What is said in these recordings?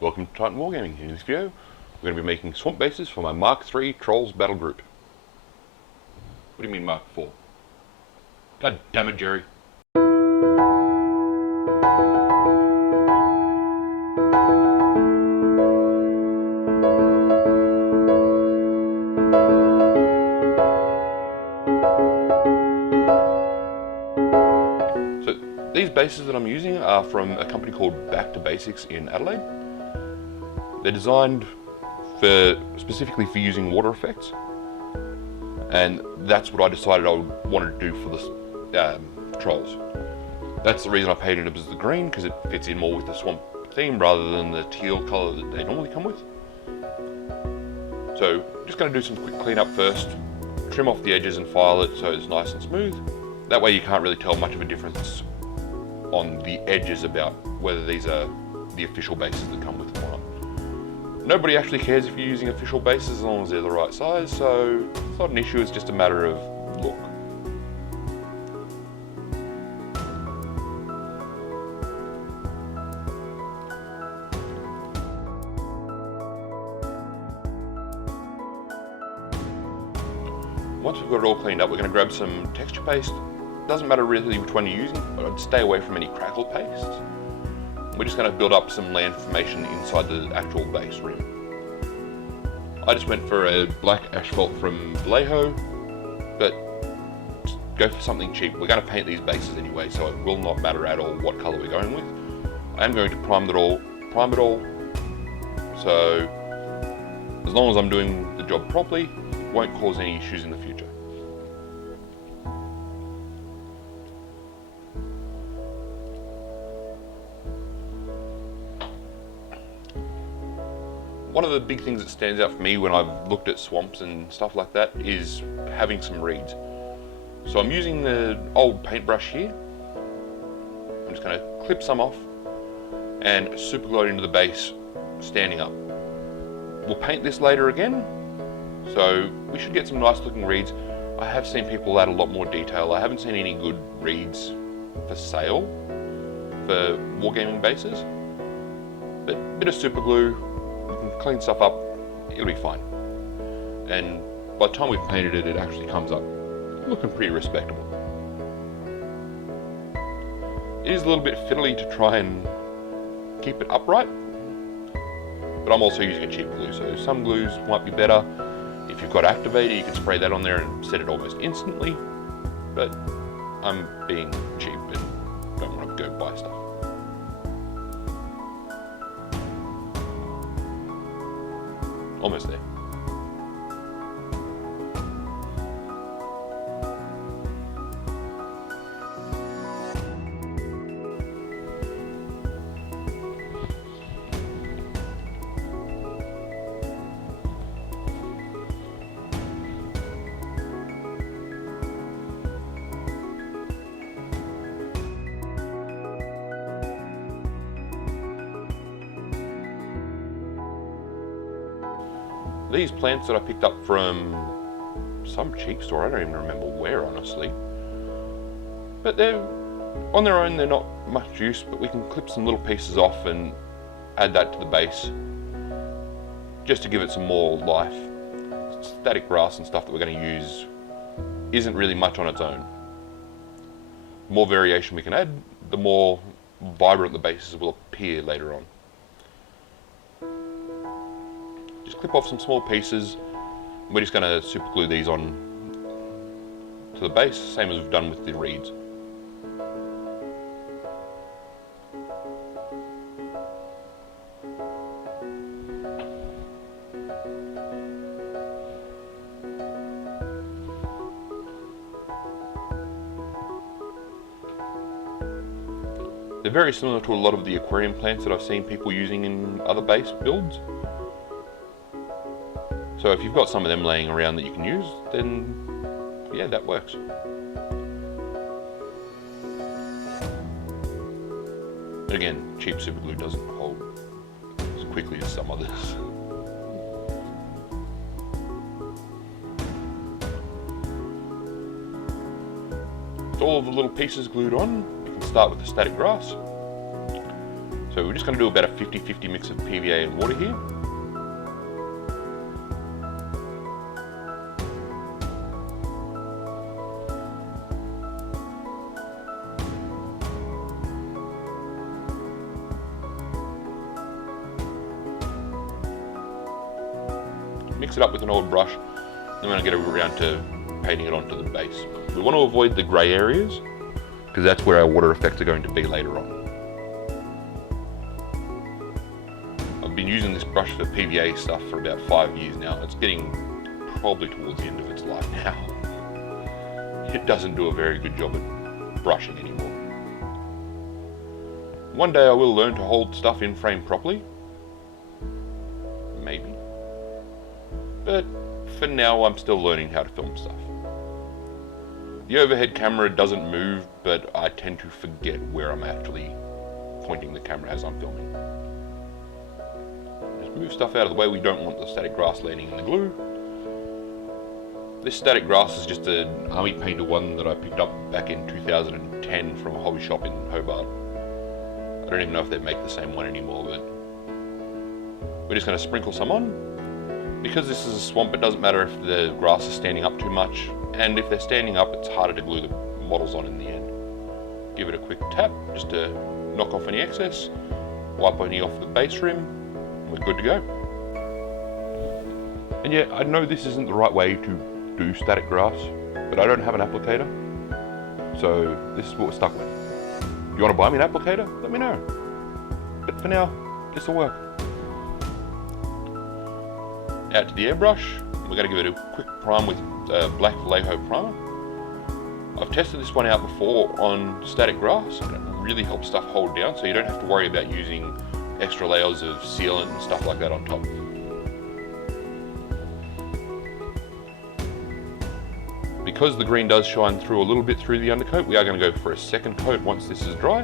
Welcome to Titan Wargaming. In this video, we're going to be making swamp bases for my Mark III Trolls battle group. What do you mean Mark IV? God damn it, Jerry. So these bases that I'm using are from a company called Back to Basics in Adelaide. They're designed specifically for using water effects, and that's what I decided I wanted to do for the trolls. That's the reason I painted them as the green, because it fits in more with the swamp theme rather than the teal colour that they normally come with. So just going to do some quick cleanup first, trim off the edges and file it so it's nice and smooth. That way you can't really tell much of a difference on the edges about whether these are the official bases that come with them or not. Nobody actually cares if you're using official bases as long as they're the right size, so it's not an issue, it's just a matter of look. Once we've got it all cleaned up, we're going to grab some texture paste. Doesn't matter really which one you're using, but I'd stay away from any crackle pastes. We're just going to build up some land formation inside the actual base rim. I just went for a black asphalt from Vallejo, but go for something cheap. We're going to paint these bases anyway, so it will not matter at all what colour we're going with. I am going to prime it all, so as long as I'm doing the job properly, it won't cause any issues in the future. One of the big things that stands out for me when I've looked at swamps and stuff like that is having some reeds. So I'm using the old paintbrush here. I'm just going to clip some off and super glue it into the base standing up. We'll paint this later again, so we should get some nice looking reeds. I have seen people add a lot more detail. I haven't seen any good reeds for sale for wargaming bases, but a bit of super glue, we can clean stuff up, it'll be fine. And by the time we've painted it, it actually comes up looking pretty respectable. It is a little bit fiddly to try and keep it upright, but I'm also using a cheap glue, so some glues might be better. If you've got activator, you can spray that on there and set it almost instantly, but I'm being cheap and don't want to go buy stuff. Almost there. These plants that I picked up from some cheap store, I don't even remember where honestly, but they're on their own, they're not much use, but we can clip some little pieces off and add that to the base just to give it some more life. Static grass and stuff that we're going to use isn't really much on its own. The more variation we can add, the more vibrant the bases will appear later on. Just clip off some small pieces. We're just going to super glue these on to the base, same as we've done with the reeds. They're very similar to a lot of the aquarium plants that I've seen people using in other base builds. So if you've got some of them laying around that you can use, then yeah, that works. Again, cheap super glue doesn't hold as quickly as some others. With all of the little pieces glued on, we can start with the static grass. So So we're just going to do about a 50-50 mix of PVA and water here. Mix it up with an old brush, then we're going to get around to painting it onto the base. We want to avoid the grey areas, because that's where our water effects are going to be later on. I've been using this brush for PVA stuff for about 5 years now. It's getting probably towards the end of its life now. It doesn't do a very good job at brushing anymore. One day I will learn to hold stuff in frame properly. Maybe. But for now I'm still learning how to film stuff. The overhead camera doesn't move, but I tend to forget where I'm actually pointing the camera as I'm filming. Just move stuff out of the way. We don't want the static grass landing in the glue. This static grass is just an Army Painter one that I picked up back in 2010 from a hobby shop in Hobart. I don't even know if they make the same one anymore, but we're just going to sprinkle some on. Because this is a swamp, it doesn't matter if the grass is standing up too much, and if they're standing up, it's harder to glue the models on in the end. Give it a quick tap, just to knock off any excess, wipe any off the base rim, and we're good to go. And yeah, I know this isn't the right way to do static grass, but I don't have an applicator, so this is what we're stuck with. If you want to buy me an applicator, let me know. But for now, this will work. Out to the airbrush, we're going to give it a quick prime with black Vallejo primer. I've tested this one out before on static grass, and it really helps stuff hold down, so you don't have to worry about using extra layers of sealant and stuff like that on top. Because the green does shine through a little bit through the undercoat, we are going to go for a second coat once this is dry.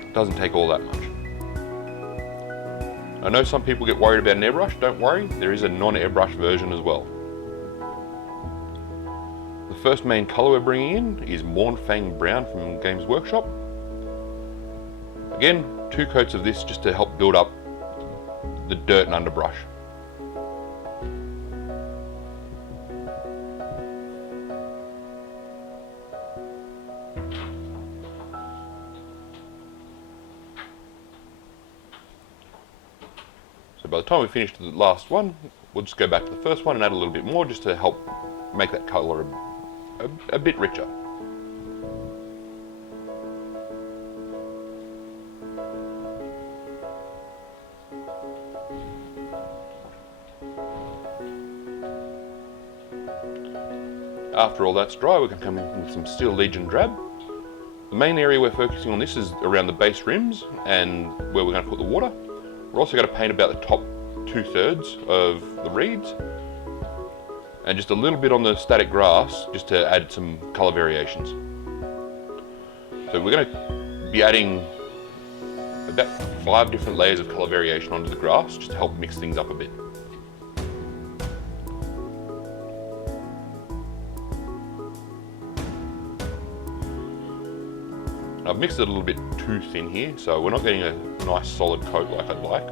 It doesn't take all that much. I know some people get worried about an airbrush. Don't worry, there is a non-airbrush version as well. The first main colour we're bringing in is Mornfang Brown from Games Workshop. Again, 2 coats of this just to help build up the dirt and underbrush. By the time we finish the last one, we'll just go back to the first one and add a little bit more just to help make that colour a bit richer. After all that's dry, we're going to come in with some Steel Legion Drab. The main area we're focusing on this is around the base rims and where we're going to put the water. We're also going to paint about the top 2/3 of the reeds and just a little bit on the static grass just to add some colour variations. So we're going to be adding about 5 different layers of colour variation onto the grass just to help mix things up a bit. I've mixed it a little bit too thin here, so we're not getting a nice solid coat like I'd like.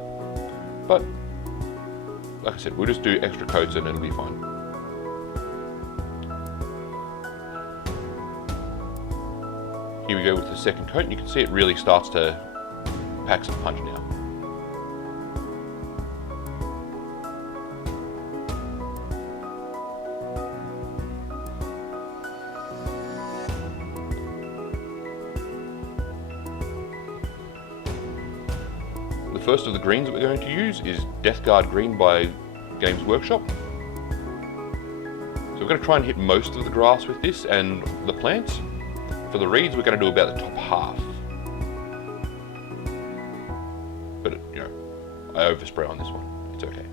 But, like I said, we'll just do extra coats and it'll be fine. Here we go with the second coat, and you can see it really starts to pack some punch now. The first of the greens that we're going to use is Death Guard Green by Games Workshop. So we're going to try and hit most of the grass with this and the plants. For the reeds, we're going to do about the top half. But, you know, I overspray on this one. It's okay.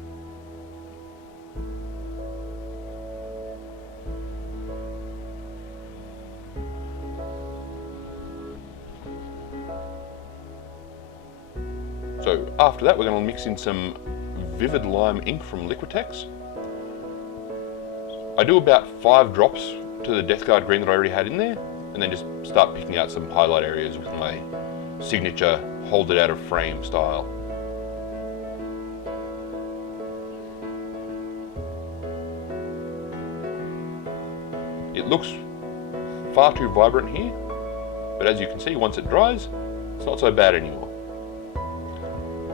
So after that, we're going to mix in some Vivid Lime ink from Liquitex. I do about 5 drops to the Death Guard green that I already had in there, and then just start picking out some highlight areas with my signature hold it out of frame style. It looks far too vibrant here, but as you can see, once it dries, it's not so bad anymore.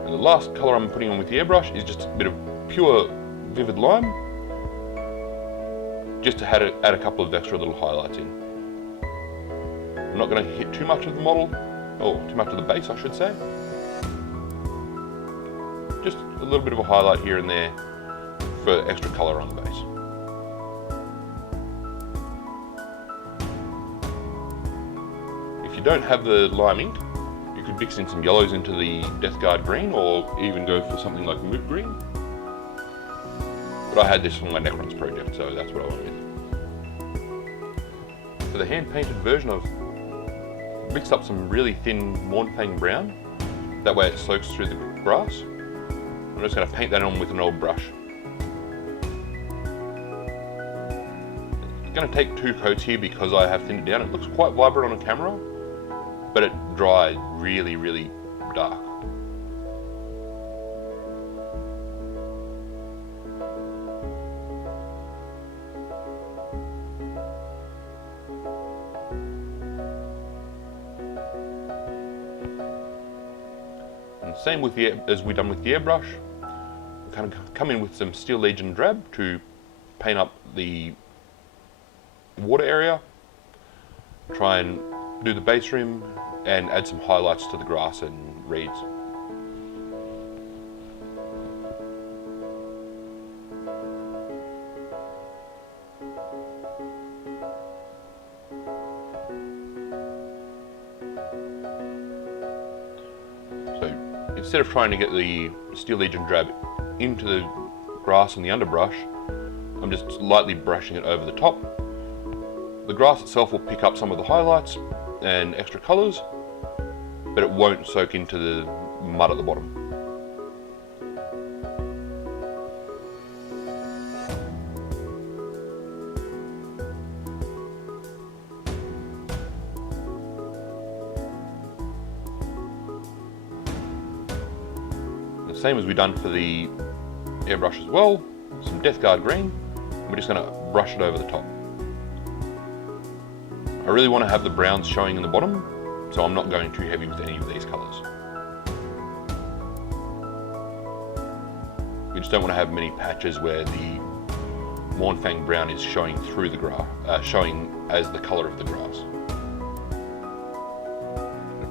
And the last colour I'm putting on with the airbrush is just a bit of pure vivid lime, just to add a couple of extra little highlights in. I'm not going to hit too much of the model, or too much of the base I should say. Just a little bit of a highlight here and there for extra colour on the base. If you don't have the lime ink, you could mix in some yellows into the Death Guard green, or even go for something like moot green. But I had this for my Necrons project, so that's what I went with. For the hand-painted version, I've mixed up some really thin Warmachine brown. That way it soaks through the grass. I'm just going to paint that on with an old brush. It's going to take 2 coats here because I have thinned it down. It looks quite vibrant on a camera, but it dried really, really dark. And same with as we done with the airbrush. Kind of come in with some Steel Legion drab to paint up the water area, try and do the base rim, and add some highlights to the grass and reeds. So instead of trying to get the Steel Legion drab into the grass and the underbrush, I'm just lightly brushing it over the top. The grass itself will pick up some of the highlights and extra colours, but it won't soak into the mud at the bottom. The same as we've done for the airbrush as well, some Death Guard green, and we're just going to brush it over the top. I really want to have the browns showing in the bottom, so I'm not going too heavy with any of these colours. We just don't want to have many patches where the Warmachine brown is showing through the grass, showing as the colour of the grass.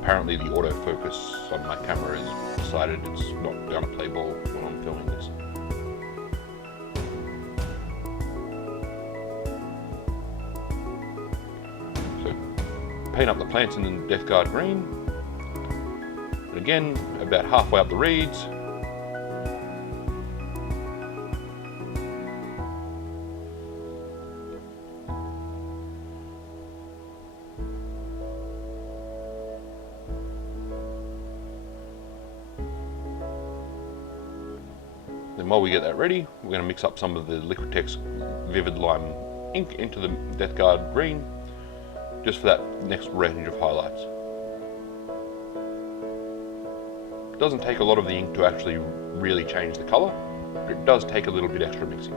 Apparently the autofocus on my camera has decided it's not going to play ball when I'm filming this. Paint up the plants in the Death Guard green, and again about halfway up the reeds. Then while we get that ready, we're going to mix up some of the Liquitex Vivid Lime ink into the Death Guard green, just for that next range of highlights. It doesn't take a lot of the ink to actually really change the colour, but it does take a little bit extra mixing.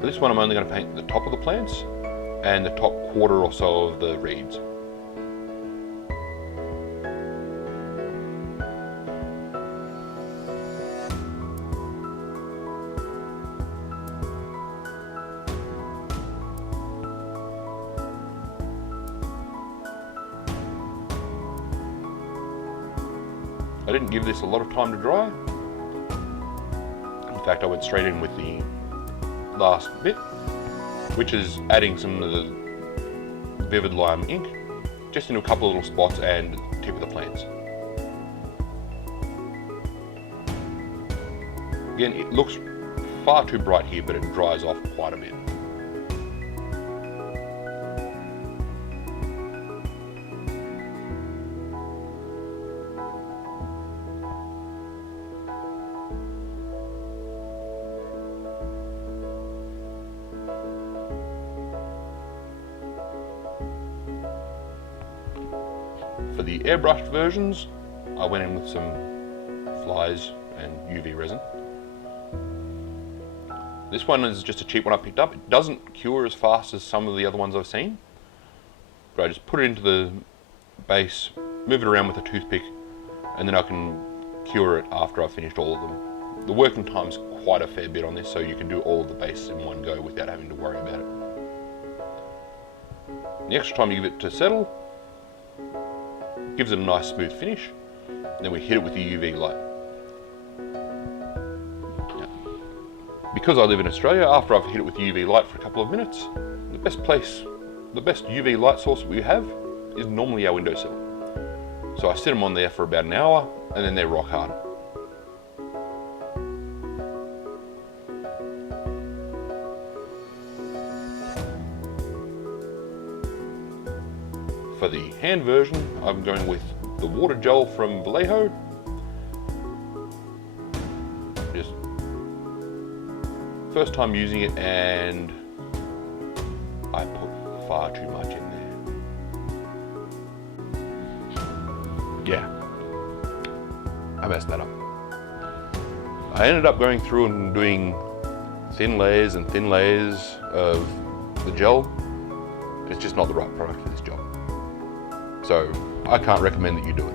For this one I'm only going to paint the top of the plants and the top quarter or so of the reeds. I didn't give this a lot of time to dry. In fact, I went straight in with the last bit, which is adding some of the Vivid Lime ink just into a couple of little spots and the tip of the plants. Again, it looks far too bright here, but it dries off quite a bit. For the airbrushed versions, I went in with some flies and UV resin. This one is just a cheap one I picked up. It doesn't cure as fast as some of the other ones I've seen, but I just put it into the base, move it around with a toothpick, and then I can cure it after I've finished all of them. The working time's quite a fair bit on this, so you can do all of the bases in one go without having to worry about it. The extra time you give it to settle gives it a nice smooth finish. Then we hit it with the UV light. Now, because I live in Australia, after I've hit it with UV light for a couple of minutes, the best UV light source we have is normally our windowsill. So I sit them on there for about an hour, and then they're rock hard. For the hand version, I'm going with the water gel from Vallejo. Just first time using it, and I put far too much in there. Yeah, I messed that up. I ended up going through and doing thin layers and thin layers of the gel. It's just not the right product for this job. So I can't recommend that you do it.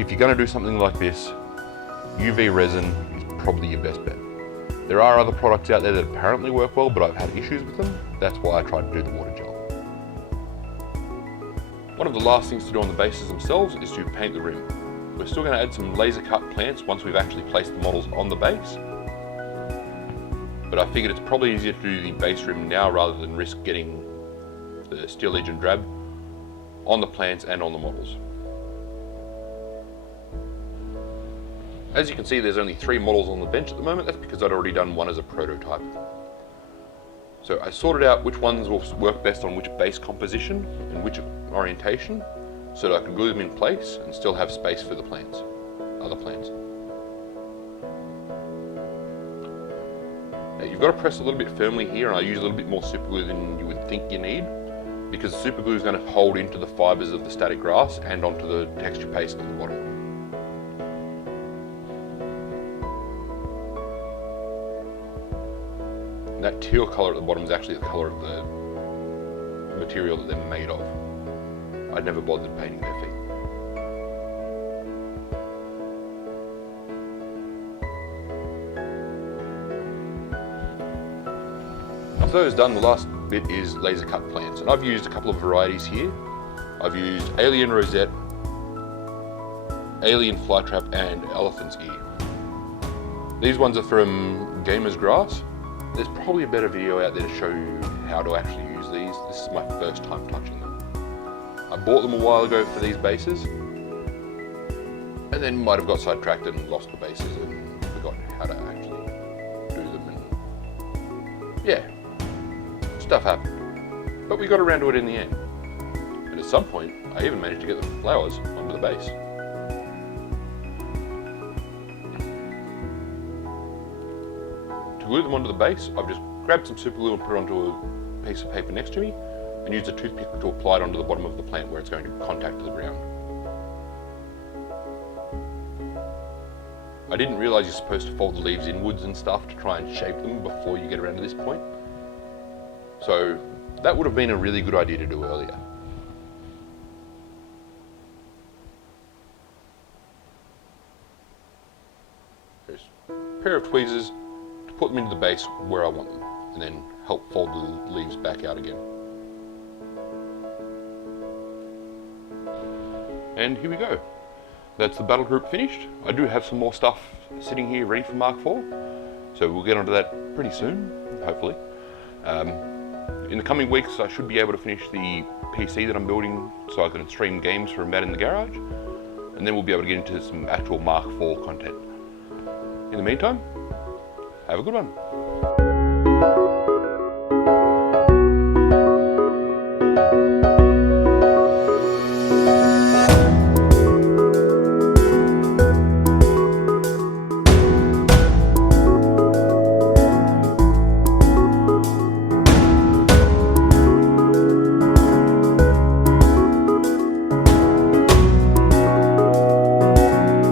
If you're going to do something like this, UV resin is probably your best bet. There are other products out there that apparently work well, but I've had issues with them. That's why I tried to do the water gel. One of the last things to do on the bases themselves is to paint the rim. We're still going to add some laser cut plants once we've actually placed the models on the base. But I figured it's probably easier to do the base rim now rather than risk getting the Steel Legion drab on the plants and on the models. As you can see, there's only 3 models on the bench at the moment. That's because I'd already done one as a prototype. So I sorted out which ones will work best on which base composition and which orientation, so that I could glue them in place and still have space for the plants, other plants. Now you've got to press a little bit firmly here, and I use a little bit more super glue than you would think you need, because the super glue is going to hold into the fibres of the static grass and onto the texture paste at the bottom. And that teal colour at the bottom is actually the colour of the material that they're made of. I'd never bothered painting their feet. Once those done, the last bit is laser cut plants, and I've used a couple of varieties here. I've used Alien Rosette, Alien Flytrap, and Elephant's Ear. These ones are from Gamer's Grass. There's probably a better video out there to show you how to actually use these. This is my first time touching them. I bought them a while ago for these bases, and then might have got sidetracked and lost the bases and forgot how to actually do them, and yeah, stuff happened. But we got around to it in the end. And at some point, I even managed to get the flowers onto the base. To glue them onto the base, I've just grabbed some super glue and put it onto a piece of paper next to me, and used a toothpick to apply it onto the bottom of the plant where it's going to contact the ground. I didn't realise you're supposed to fold the leaves inwards and stuff to try and shape them before you get around to this point. So that would have been a really good idea to do earlier. There's a pair of tweezers to put them into the base where I want them, and then help fold the leaves back out again. And here we go. That's the battle group finished. I do have some more stuff sitting here ready for Mark IV, so we'll get onto that pretty soon, hopefully. In the coming weeks, I should be able to finish the PC that I'm building so I can stream games from that in the garage, and then we'll be able to get into some actual Mark IV content. In the meantime, have a good one.